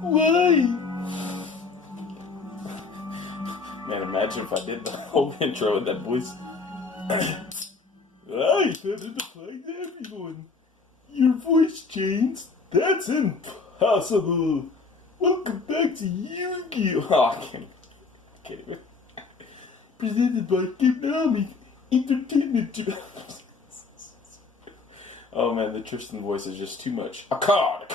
Why? Man, imagine if I did the whole intro with that voice. I started to play everyone. Your voice changed? That's impossible. Welcome back to Yu-Gi-Oh! Oh, I can't even. Presented by Gameboy Entertainment. Oh man, the Tristan voice is just too much. A card.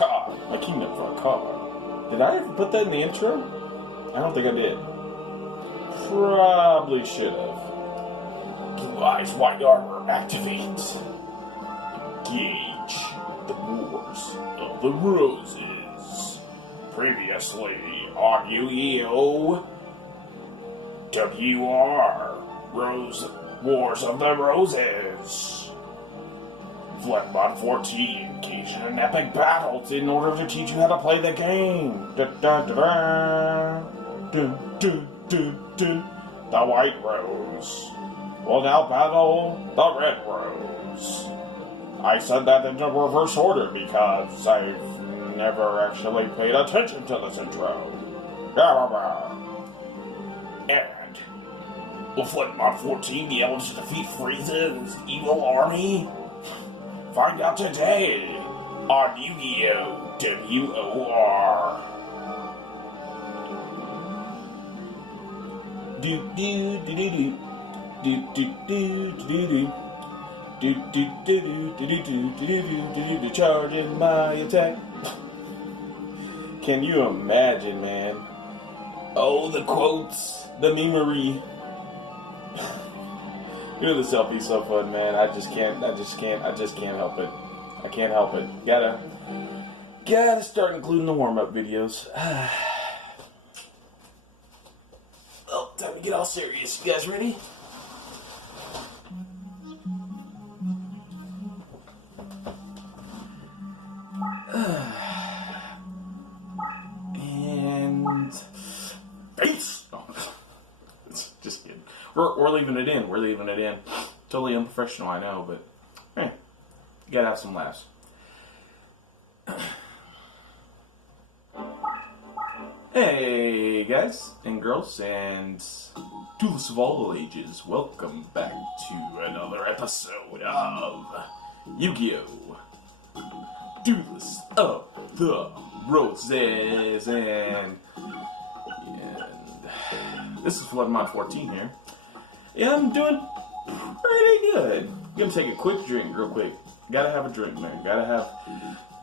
My kingdom for a card. Did I ever put that in the intro? I don't think I did. Probably should have. Blue Eyes White Armor activate. Engage the Wars of the Roses. Previously on Yu-Gi-Oh! WR Wars of the Roses. FullMetal 14 engaged in an epic battle in order to teach you how to play the game. The White Rose will now battle the Red Rose. I said that in a reverse order because I've never actually paid attention to this intro. And will FullMetal 14 be able to defeat Frieza's evil army? Find out today on Yu-Gi-Oh! WOR. Do do do do do do do do do do charging my attack. Can you imagine, man? Oh, the quotes, the memery. Doing this LP's so fun, man. I just can't help it. I can't help it. Gotta start including the warm-up videos. Oh, time to get all serious. You guys ready? And peace. Oh. Just kidding. We're leaving it in. We're leaving it in. Totally unprofessional, I know, but you gotta have some laughs. Hey guys and girls and duelists of all ages, welcome back to another episode of Yu-Gi-Oh! Duelists of the Roses, and this is FullMetal 14 here. Yeah, I'm doing pretty good. I'm gonna take a quick drink real quick. Gotta have a drink, man. Gotta have.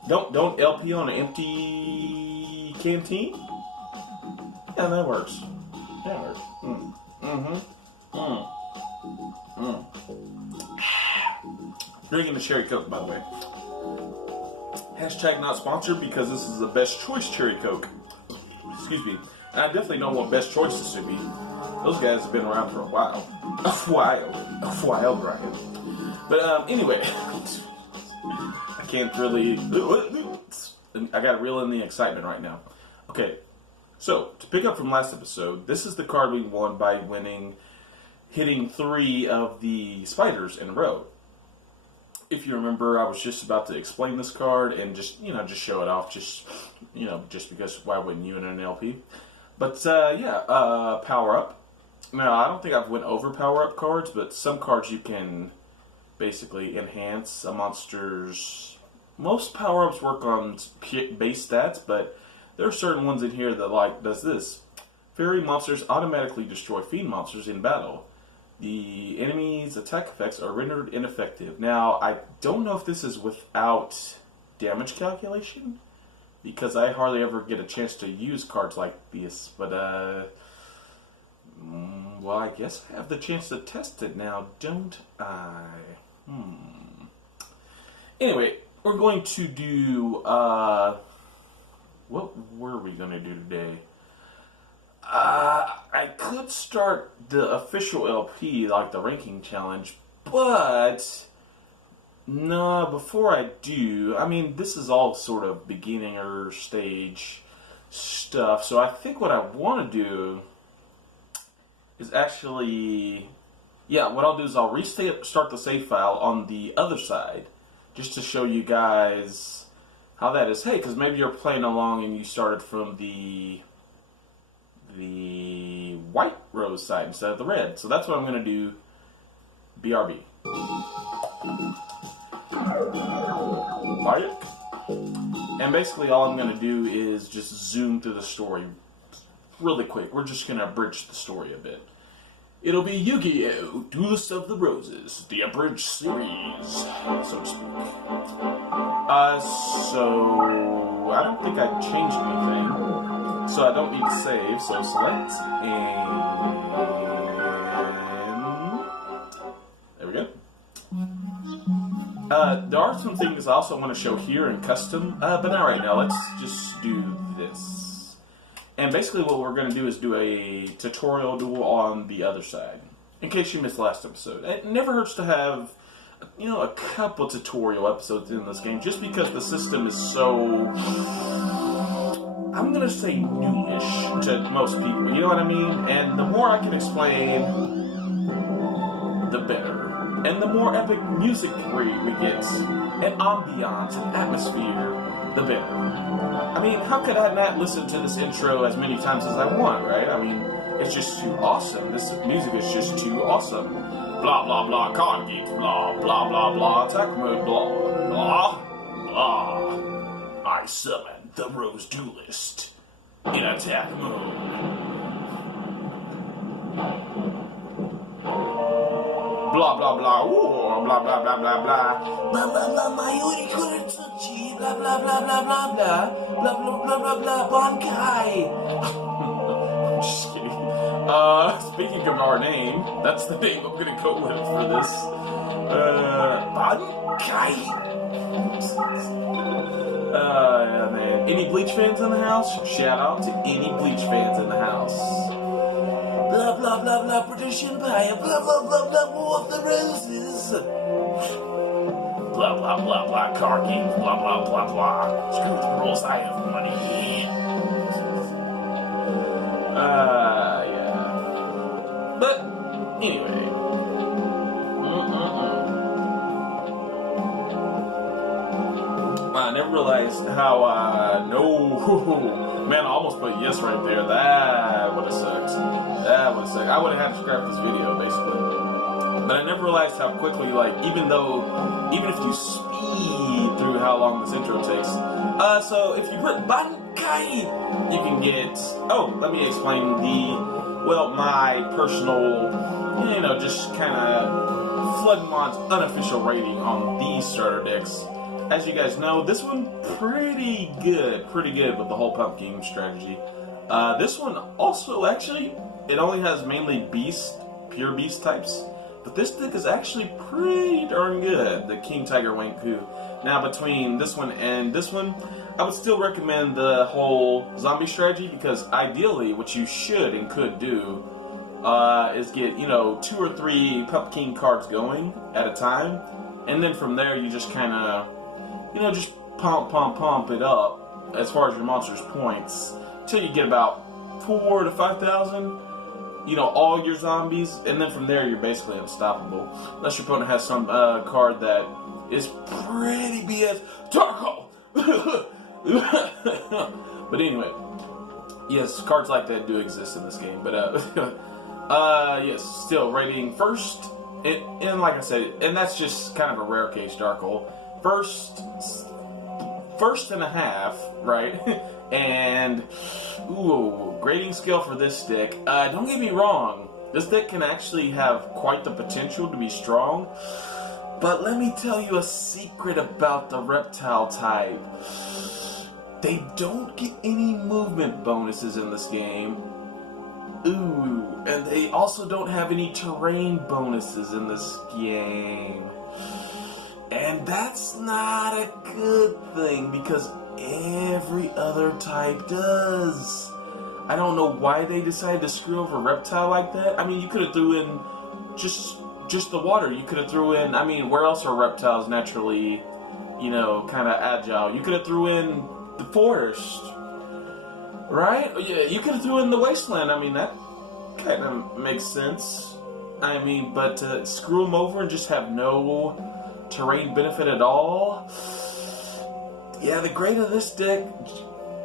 Don't LP on an empty canteen. Yeah, that works. That works. Drinking the cherry coke, by the way. Hashtag not sponsored because this is the best choice cherry coke. Excuse me. And I definitely know what best choices should be. Those guys have been around for a while. A while, Brian. But anyway, I can't really. I got to reel in the excitement right now. Okay, so to pick up from last episode, this is the card we won by hitting 3 of the spiders in a row. If you remember, I was just about to explain this card and just show it off, just because why wouldn't you in an LP? But power up. Now I don't think I've went over power up cards, but some cards you can basically enhance a monster's. Most power ups work on base stats, but there are certain ones in here that does this. Fairy monsters automatically destroy fiend monsters in battle. The enemy's attack effects are rendered ineffective. Now, I don't know if this is without damage calculation, because I hardly ever get a chance to use cards like this, but, well, I guess I have the chance to test it now, don't I? Anyway, we're going to do, what were we going to do today? I could start the official LP, like the ranking challenge, but no, before I do, I mean, this is all sort of beginner stage stuff, so I think what I want to do is actually, what I'll do is I'll start the save file on the other side, just to show you guys how that is. Hey, because maybe you're playing along and you started from the white rose side instead of the red. So that's what I'm going to do. BRB. Quiet. And basically all I'm going to do is just zoom through the story really quick. We're just going to abridge the story a bit. It'll be Yu-Gi-Oh! Duelist of the Roses, the abridged series, so to speak. So I don't think I changed anything. So I don't need to save, so select, and there we go. There are some things I also want to show here in custom, but not right now. Let's just do this. And basically what we're going to do is do a tutorial duel on the other side. In case you missed the last episode. It never hurts to have, you know, a couple tutorial episodes in this game, just because the system is so, I'm going to say newish to most people, you know what I mean? And the more I can explain, the better. And the more epic music we get, and ambiance and atmosphere, the better. I mean, how could I not listen to this intro as many times as I want, right? I mean, it's just too awesome. This music is just too awesome. Blah, blah, blah, card games, blah, blah, blah, blah, attack mode, blah, blah, blah. I summon the Rose Duelist in attack mode. Blah, blah, blah, ooh, blah, blah, blah, blah, blah. Blah, blah, blah, my unicorn touchy, blah, blah, blah, blah, blah, blah. Blah, blah, blah, blah, blah, Bankai. I'm just kidding. Speaking of our name, that's the name I'm gonna go with for this. Bankai. Yeah, man. Any Bleach fans in the house? Shout out to any Bleach fans in the house. Blah, blah, blah, blah, British Empire, blah, blah, blah, blah, War of the Roses. Blah, blah, blah, blah, card games, blah, blah, blah, blah. Screw the rules, I have money. Yeah. But, anyway. I never realized how, no. Man, I almost put yes right there. That would have sucked. That would have sucked. I would have had to scrap this video, basically. But I never realized how quickly, like, even if you speed through how long this intro takes. So if you put Bankai, you can get, let me explain my personal, you know, just kind of FloodMod's unofficial rating on these starter decks. As you guys know, this one pretty good with the whole pump game strategy. This one also, actually, it only has mainly pure beast types, but this deck is actually pretty darn good, the King Tiger Wanku. Now, between this one and this one, I would still recommend the whole zombie strategy, because ideally, what you should and could do is get, you know, 2 or 3 Pump King cards going at a time, and then from there, you just kind of, you know, just pump it up as far as your monster's points till you get about 4,000 to 5,000. You know, all your zombies, and then from there you're basically unstoppable. Unless your opponent has some card that is pretty BS. Darko! But anyway, yes, cards like that do exist in this game. But yes, still rating first, and like I said, and that's just kind of a rare case, Darko. First and a half, right? And, ooh, grading scale for this deck. Don't get me wrong, this deck can actually have quite the potential to be strong, but let me tell you a secret about the Reptile type. They don't get any movement bonuses in this game. Ooh, and they also don't have any terrain bonuses in this game. And that's not a good thing, because every other type does. I don't know why they decided to screw over Reptile like that. I mean, you could have threw in just the water. You could have threw in, I mean, where else are reptiles naturally, you know, kind of agile? You could have threw in the forest, right? Yeah, you could have threw in the wasteland. I mean, that kind of makes sense. I mean, but to screw them over and just have no terrain benefit at all, Yeah, the grade of this deck,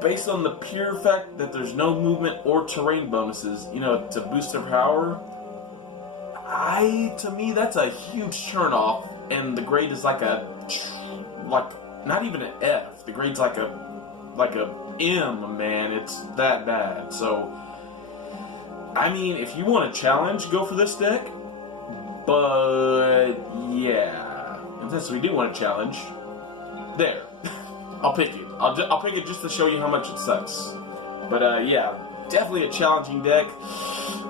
based on the pure fact that there's no movement or terrain bonuses, you know, to boost their power, to me, that's a huge turnoff, and the grade is like not even an F. The grade's like a M, man. It's that bad. So, I mean, if you want a challenge, go for this deck. But yeah, and since we do want a challenge, there, I'll pick it. I'll pick it just to show you how much it sucks. But yeah, definitely a challenging deck.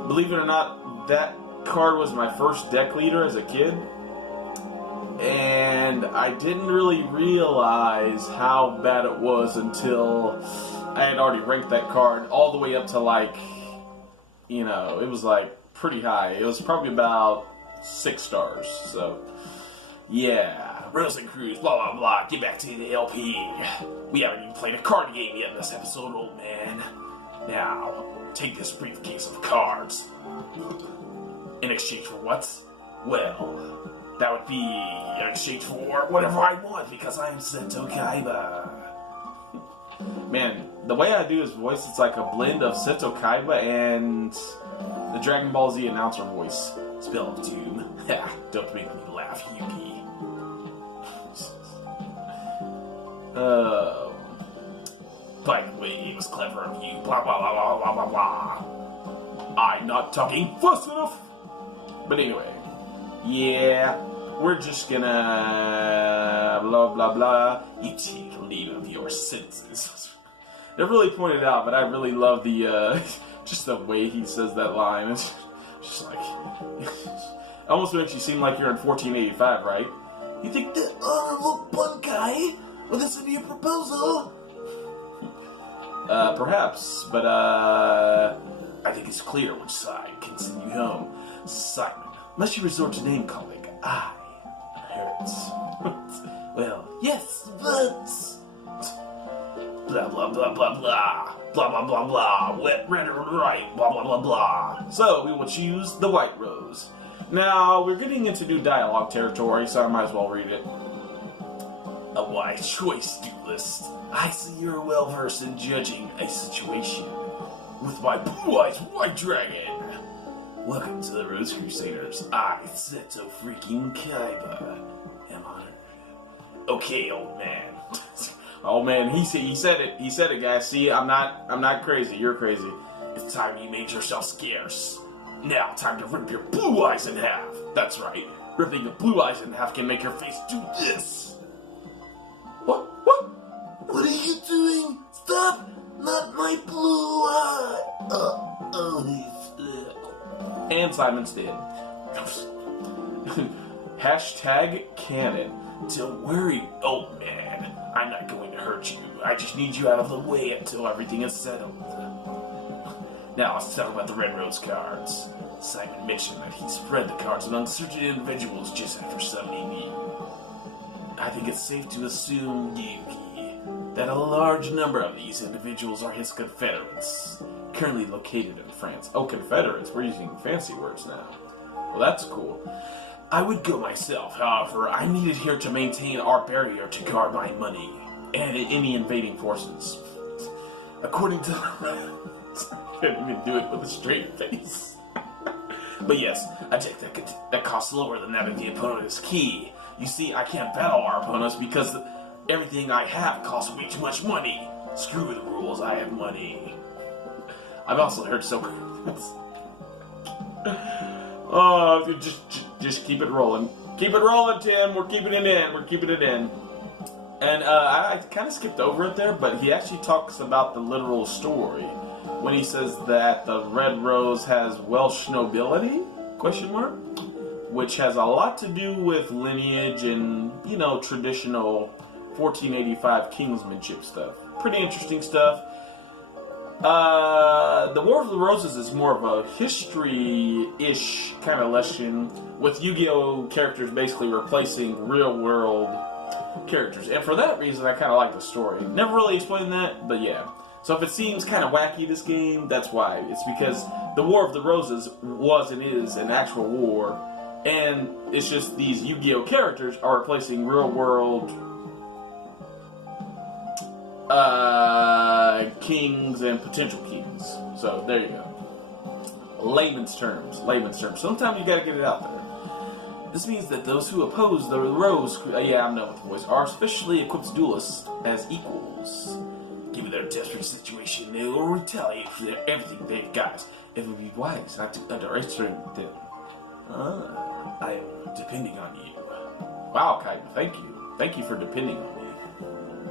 Believe it or not, that card was my first deck leader as a kid, and I didn't really realize how bad it was until I had already ranked that card all the way up to, like, you know, it was like pretty high. It was probably about 6 stars. So yeah, Rose and Cruz, blah blah blah. Get back to the LP. We haven't even played a card game yet in this episode, old man. Now take this briefcase of cards. In exchange for what? Well, that would be in exchange for whatever I want, because I am Seto Kaiba. Man, the way I do his voice, it's like a blend of Seto Kaiba and the Dragon Ball Z announcer voice. Spell of Doom. Ha, don't make me laugh, Yuki. By the way, it was clever of you. Blah blah blah blah blah blah blah. I'm not talking fast enough. But anyway, yeah, we're just gonna blah blah blah. You take leave of your senses. They're really pointed out, but I really love the just the way he says that line. It's just like it almost makes you seem like you're in 1485, right? You think the honorable Bunkai? Will this be a proposal? Perhaps, but I think it's clear which side can send you home. Simon, must you resort to name calling? I hurts. Well, yes, but blah blah blah blah blah blah blah blah blah. Wet, red, or right. Blah blah blah blah. So we will choose the white rose. Now we're getting into new dialogue territory, so I might as well read it. A wise choice, duelist. I see you're well versed in judging a situation with my blue-eyes white dragon. Welcome to the Rose Crusaders. I, Seto freaking Kaiba, am honored. Okay, old man. Oh man, he said it. He said it, guys. See, I'm not crazy. You're crazy. It's time you made yourself scarce. Now, time to rip your blue eyes in half. That's right. Ripping your blue eyes in half can make your face do this. What? What are you doing? Stop! Not my blue eye! And Simon's dead. Hashtag canon. Don't worry, old man. I'm not going to hurt you. I just need you out of the way until everything is settled. Now let's talk about the Red Rose cards. Simon mentioned that he spread the cards among certain individuals just after summoning you. I think it's safe to assume, Yuki, that a large number of these individuals are his confederates, currently located in France. Oh, confederates, we're using fancy words now. Well, that's cool. I would go myself, however, I'm needed here to maintain our barrier to guard my money and any invading forces. According to... I can't even do it with a straight face. But yes, a deck that costs lower than that of the opponent is key. You see, I can't battle our opponents because everything I have costs way too much money. Screw the rules, I have money. I've also heard so... Oh, just keep it rolling. Keep it rolling, Tim. We're keeping it in. And I kind of skipped over it there, but he actually talks about the literal story when he says that the Red Rose has Welsh nobility, ? Which has a lot to do with lineage and, you know, traditional 1485 kingsmanship stuff. Pretty interesting stuff. The War of the Roses is more of a history-ish kind of lesson, with Yu-Gi-Oh! Characters basically replacing real-world characters. And for that reason, I kind of like the story. Never really explained that, but yeah. So if it seems kind of wacky, this game, that's why. It's because the War of the Roses was and is an actual war, and it's just these Yu-Gi-Oh! Characters are replacing real-world kings and potential kings. So there you go. Layman's terms. Sometimes you gotta get it out there. This means that those who oppose the rows, yeah, I'm done with the voice, are officially equipped duelists as equals. Given their desperate situation, they will retaliate for everything they guys. It would be wise not to underestimate them. I am depending on you. Wow, Kaiden, thank you. Thank you for depending on me.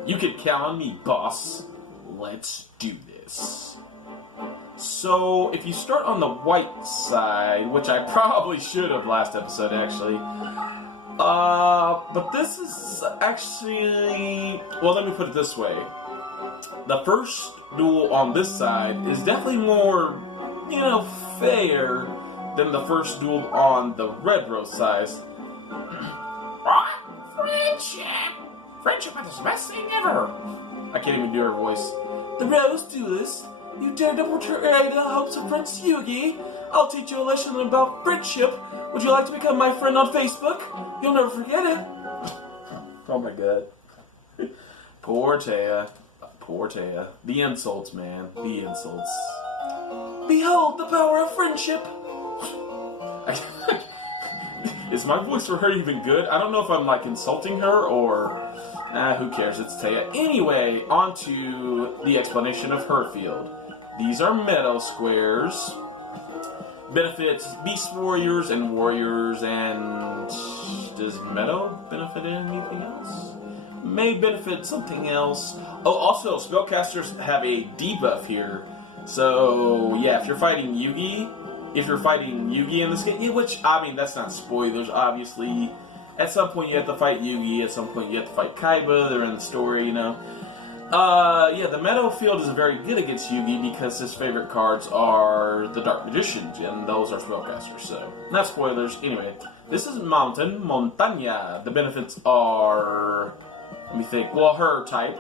You can count on me, boss. Let's do this. So, if you start on the white side, which I probably should have last episode, actually. But this is actually... Well, let me put it this way. The first duel on this side is definitely more, fair than the first duel on the red rose side. Friendship is the best thing ever. I can't even do her voice. The rose duelist, you dare to betray the hopes of Prince Yugi. I'll teach you a lesson about friendship. Would you like to become my friend on Facebook? You'll never forget it. Oh my god. Poor Taya. The insults, man. The insults. Behold the power of friendship. Is my voice for her even good? I don't know if I'm insulting her or... who cares? It's Taya. Anyway, on to the explanation of her field. These are meadow squares. Benefits beast warriors and warriors, and... Does meadow benefit anything else? May benefit something else. Oh, also, spellcasters have a debuff here. So, yeah, if you're fighting Yugi in this game, which, that's not spoilers, obviously. At some point you have to fight Yugi, at some point you have to fight Kaiba, they're in the story, the Meadow field is very good against Yugi because his favorite cards are the Dark Magicians, and those are spellcasters, so, not spoilers. Anyway, this is Montaña. The benefits are, let me think, well, her type,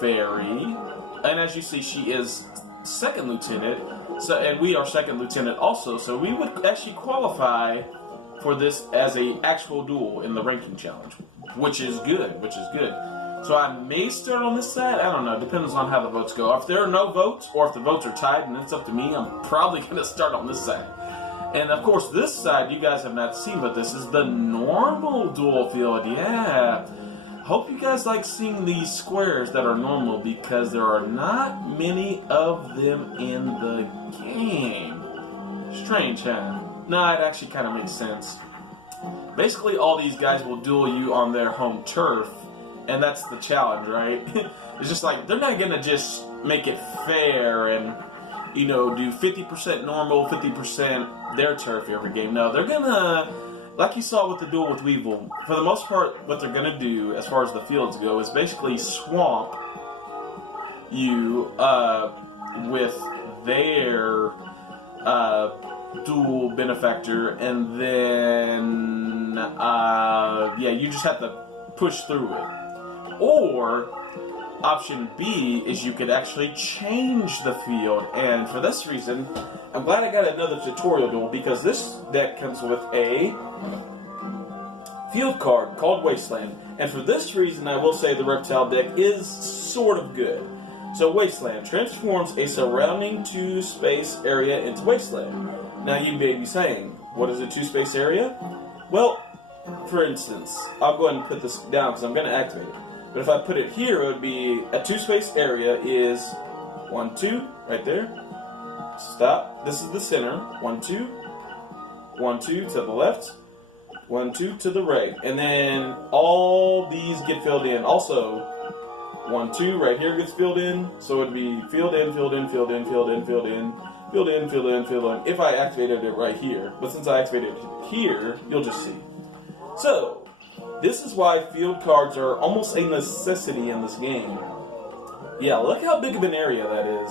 fairy, and as you see, she is second lieutenant, and we are second lieutenant also, so we would actually qualify for this as a actual duel in the ranking challenge, which is good. So I may start on this side, I don't know, depends on how the votes go. If there are no votes, or if the votes are tied and it's up to me, I'm probably going to start on this side. And of course, this side you guys have not seen, but this is the normal duel field, yeah. Hope you guys like seeing these squares that are normal, because there are not many of them in the game. Strange, huh? No, it actually kind of makes sense. Basically, all these guys will duel you on their home turf, and that's the challenge, right? It's just they're not gonna just make it fair and, do 50% normal, 50% their turf every game. No, they're gonna, like you saw with the duel with Weevil, for the most part, what they're gonna do, as far as the fields go, is basically swamp you, with their, dual benefactor, and then you just have to push through it. Or option B is you could actually change the field, and for this reason I'm glad I got another tutorial duel, because this deck comes with a field card called Wasteland, and for this reason I will say the Reptile deck is sort of good. So Wasteland transforms a surrounding 2-space area into Wasteland. Now you may be saying, what is a 2-space area? Well, for instance, I'll go ahead and put this down because I'm going to activate it. But if I put it here, it would be a 2-space area is 1, 2, right there. Stop. This is the center. 1, 2. 1, 2 to the left. 1, 2 to the right. And then all these get filled in. Also, 1, 2 right here gets filled in. So it would be filled in, filled in, filled in, filled in, filled in. Filled in, filled in, filled in, if I activated it right here. But since I activated it here, you'll just see. So, this is why field cards are almost a necessity in this game. Yeah, look how big of an area that is.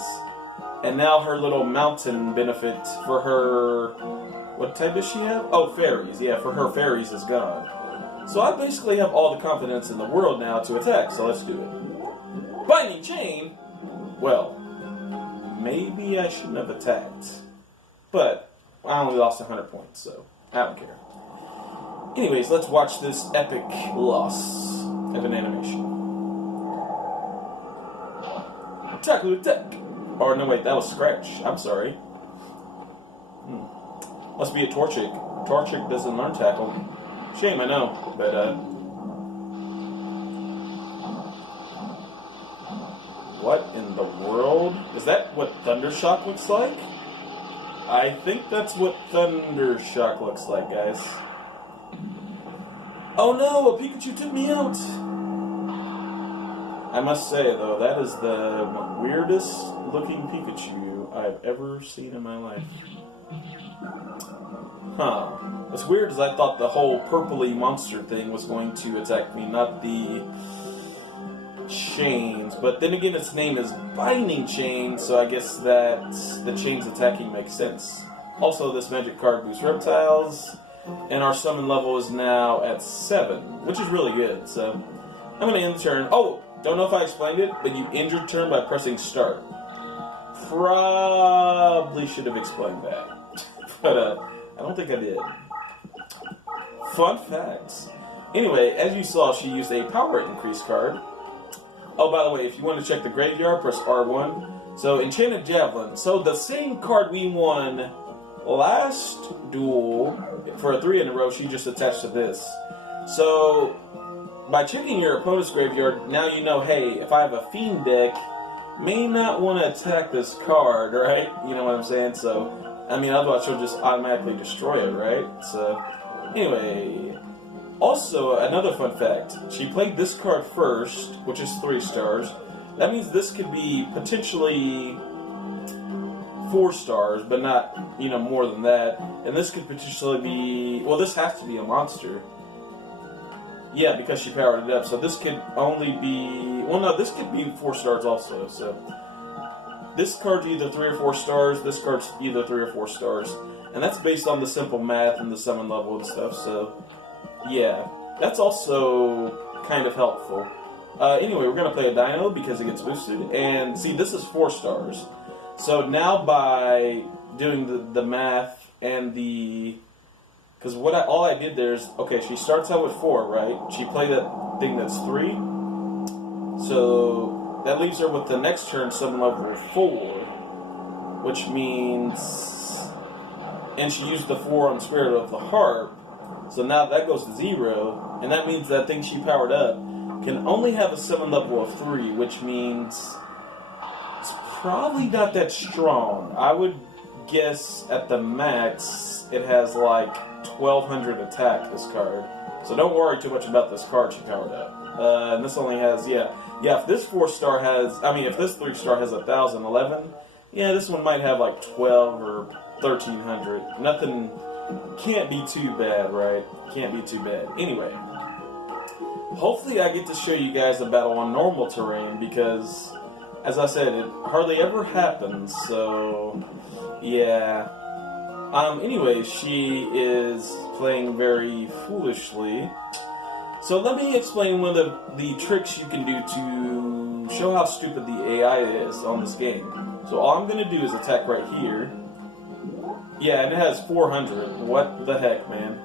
And now her little mountain benefit for her... What type does she have? Oh, fairies. Yeah, for her fairies is gone. So I basically have all the confidence in the world now to attack, so let's do it. Binding Chain? Well... maybe I shouldn't have attacked. But I only lost 100 points, so I don't care. Anyways, let's watch this epic loss of an animation. Tackle attack! Or no, wait, that was Scratch. I'm sorry. Must be a Torchic. Torchic doesn't learn Tackle. Shame, I know, but what in the world? Is that what Thundershock looks like? I think that's what Thundershock looks like, guys. Oh no, a Pikachu took me out! I must say, though, that is the weirdest looking Pikachu I've ever seen in my life. Huh. What's weird is I thought the whole purpley monster thing was going to attack me, not the chains. But then again, its name is Binding Chain, so I guess that the chains attacking makes sense. Also, this magic card boosts reptiles, and our summon level is now at 7, which is really good. So I'm going to end the turn. Oh, don't know if I explained it, but you end your turn by pressing start. Probably should have explained that. But I don't think I did. Fun facts. Anyway, as you saw, she used a power increase card. Oh, by the way, if you want to check the graveyard, press R1. So, Enchanted Javelin. So, the same card we won last duel for a 3 in a row, she just attached to this. So, by checking your opponent's graveyard, now you know, hey, if I have a Fiend deck, may not want to attack this card, right? You know what I'm saying? So, I mean, otherwise she'll just automatically destroy it, right? So, anyway. Also, another fun fact. She played this card first, which is 3 stars. That means this could be potentially 4 stars, but not, you know, more than that. And this could potentially be... Well, this has to be a monster. Yeah, because she powered it up. So this could only be... Well, no, this could be 4 stars also, so... This card's either 3 or 4 stars, this card's either 3 or 4 stars. And that's based on the simple math and the summon level and stuff, so... Yeah, that's also kind of helpful. Anyway, we're going to play a Dino because it gets boosted. And see, this is 4 stars. So now by doing the math and the... Because all I did there is... Okay, she starts out with 4, right? She played that thing that's 3. So that leaves her with the next turn summon level 4. Which means... And she used the 4 on Spirit of the Harp. So now that goes to 0, and that means that thing she powered up can only have a summon level of 3, which means it's probably not that strong. I would guess at the max it has like 1200 attack, this card. So don't worry too much about this card she powered up. And this only has, yeah, if this 4-star has, if this 3-star has 1011, yeah, this one might have like 12 or 1300. Nothing... Can't be too bad, right? Can't be too bad. Anyway, hopefully I get to show you guys a battle on normal terrain because, as I said, it hardly ever happens, so, yeah. Anyway, she is playing very foolishly. So let me explain one of the tricks you can do to show how stupid the AI is on this game. So all I'm going to do is attack right here. Yeah, and it has 400. What the heck, man?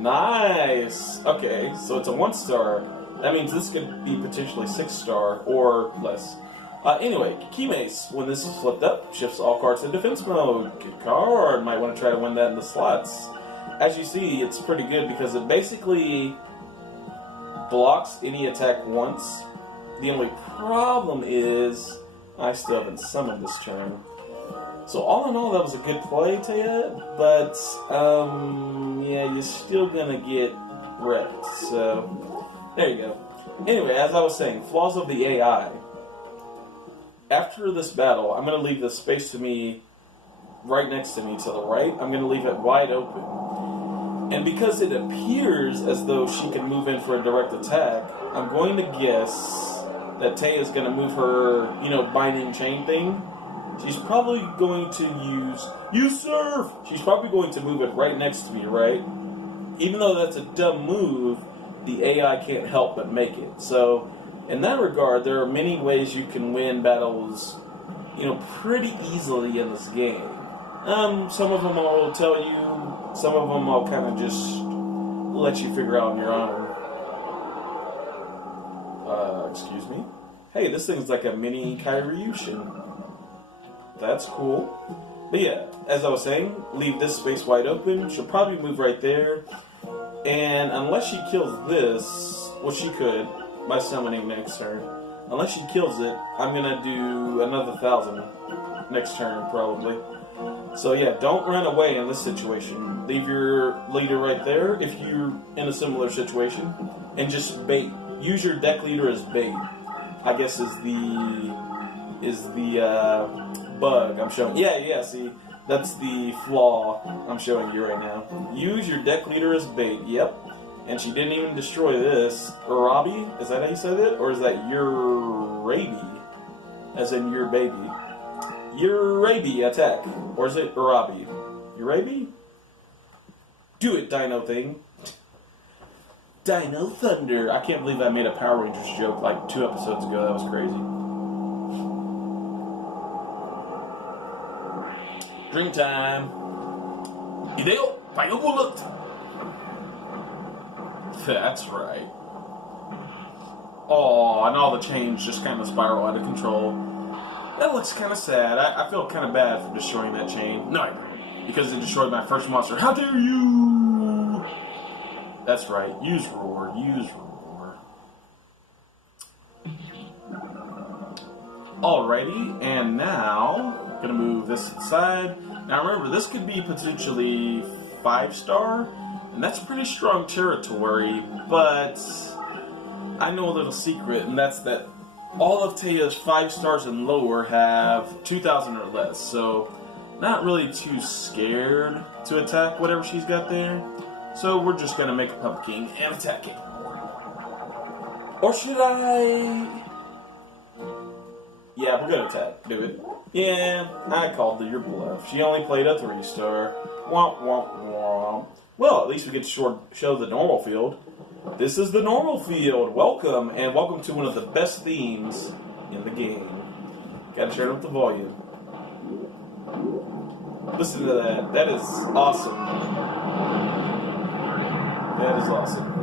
Nice! Okay, so it's a 1-star. That means this could be potentially 6-star or less. Anyway, Key Mace, when this is flipped up, shifts all cards to defense mode. Good card. Might want to try to win that in the slots. As you see, it's pretty good because it basically blocks any attack once. The only problem is I still haven't summoned this turn. So all in all, that was a good play, Taya, but, yeah, you're still gonna get wrecked, so, there you go. Anyway, as I was saying, flaws of the AI. After this battle, I'm gonna leave the space to me, right next to me to the right, I'm gonna leave it wide open. And because it appears as though she can move in for a direct attack, I'm going to guess that Taya's gonna move her, binding chain thing. She's probably going to use Surf! She's probably going to move it right next to me, right? Even though that's a dumb move, the AI can't help but make it. So, in that regard, there are many ways you can win battles, pretty easily in this game. Some of them I'll tell you, some of them I'll kind of just let you figure out on your own. Excuse me? Hey, this thing's like a mini Kairyushin. That's cool. But yeah, as I was saying, leave this space wide open. She'll probably move right there. And unless she kills this, well, she could by summoning next turn. Unless she kills it, I'm gonna do another 1,000 next turn, probably. So yeah, don't run away in this situation. Leave your leader right there if you're in a similar situation, and just bait. Use your deck leader as bait. I guess is the bug I'm showing. Yeah. See, that's the flaw I'm showing you right now. Use your deck leader as bait. Yep. And she didn't even destroy this. Urabi? Is that how you said it? Or is that Urabi? As in your baby. Urabi attack. Or is it Urabi? Urabi? Do it, Dino thing. Dino Thunder. I can't believe I made a Power Rangers joke like 2 episodes ago. That was crazy. Drink time. Ideo, Payobullet. That's right. Oh, and all the chains just kind of spiral out of control. That looks kind of sad. I feel kind of bad for destroying that chain. No, I don't. Because it destroyed my first monster. How dare you! That's right. Use roar. Use roar. Alrighty, and now I'm gonna move this aside. Now remember, this could be potentially 5-star. And that's pretty strong territory, but I know a little secret, and that's that all of Teia's 5 stars and lower have 2,000 or less, so not really too scared to attack whatever she's got there. So we're just going to make a pumpkin and attack it. Or should I? Yeah, we're going to attack. Do it. Yeah, I called your bluff. She only played a 3-star. Womp, womp, womp. Well, at least we get to show the normal field. This is the normal field. Welcome, and welcome to one of the best themes in the game. Gotta turn up the volume. Listen to that. That is awesome. That is awesome.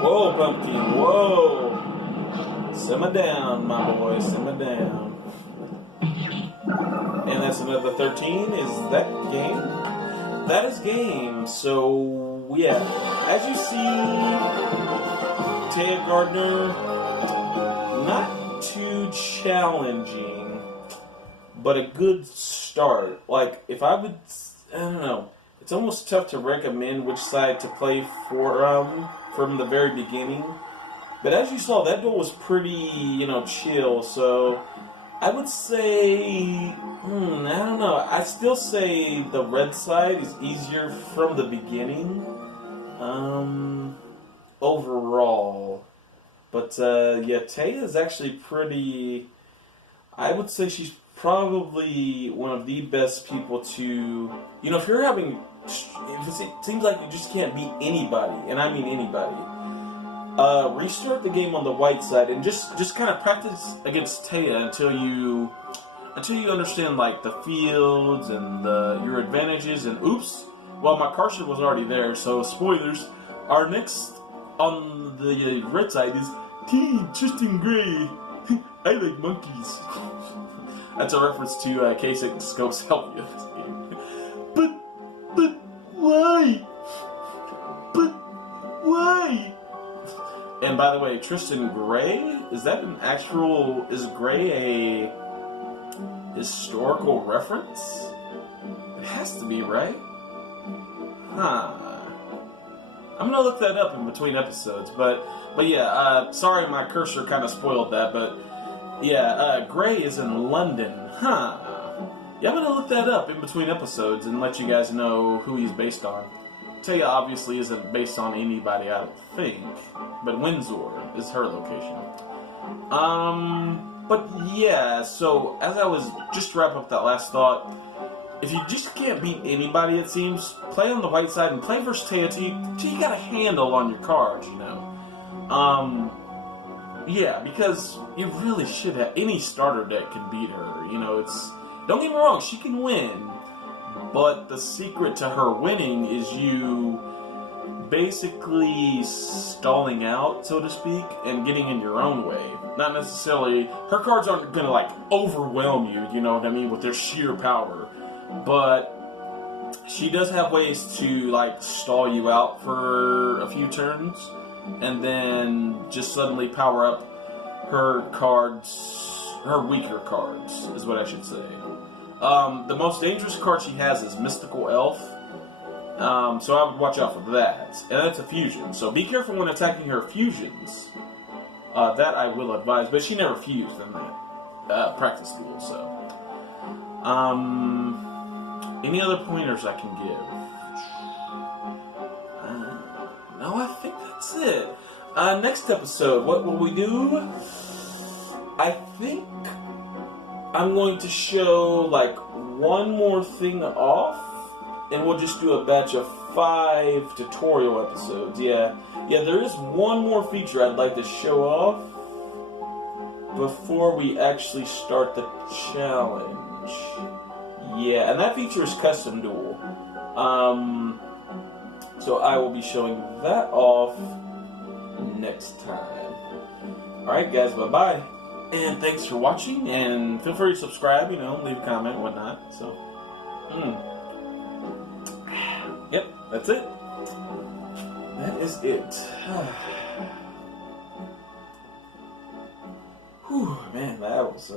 Whoa, pumpkin, whoa! Simmer down, my boy, simmer down. And that's another 13. Is that game? That is game. So, yeah. As you see, Teia Gardner, not too challenging, but a good start. Like, if I would, I don't know. It's almost tough to recommend which side to play for from the very beginning. But as you saw, that duel was pretty, chill. So I would say, I don't know. I still say the red side is easier from the beginning, overall. But yeah, Teia is actually pretty. I would say she's probably one of the best people to, if you're having. If it seems like you just can't beat anybody, and I mean anybody, restart the game on the white side and just kind of practice against Teia until you understand like the fields and your advantages. And oops, well, my Carson was already there, so spoilers. Our next on the red side is Team Tristan Gray. I like monkeys. That's a reference to K6 Scope's Help You. But why? But why? And by the way, Tristan Gray, is Gray a historical reference? It has to be, right? Huh. I'm gonna look that up in between episodes, but yeah, sorry my cursor kind of spoiled that, but yeah, Gray is in London. Huh. Yeah, I'm going to look that up in between episodes and let you guys know who he's based on. Teia obviously isn't based on anybody, I don't think. But Windsor is her location. But yeah, so as I was just to wrap up that last thought, if you just can't beat anybody, it seems, play on the white side and play versus Teia till you got a handle on your cards, Yeah, because you really should have, any starter deck can beat her. You know, don't get me wrong, she can win, but the secret to her winning is you basically stalling out, so to speak, and getting in your own way. Not necessarily, her cards aren't gonna like overwhelm you, you know what I mean, with their sheer power, but she does have ways to like stall you out for a few turns and then just suddenly power up her cards, her weaker cards is what I should say. The most dangerous card she has is Mystical Elf. So I would watch out for that. And that's a fusion. So be careful when attacking her fusions. That I will advise. But she never fused in that practice duel, so. Any other pointers I can give? No, I think that's it. Next episode, what will we do? I think I'm going to show like one more thing off. And we'll just do a batch of 5 tutorial episodes. Yeah, there is one more feature I'd like to show off before we actually start the challenge. Yeah, and that feature is Custom Duel. So I will be showing that off next time. Alright guys, bye-bye. And thanks for watching, and feel free to subscribe, you know, leave a comment and whatnot. So, Yep, that's it. That is it. Whew, man, that was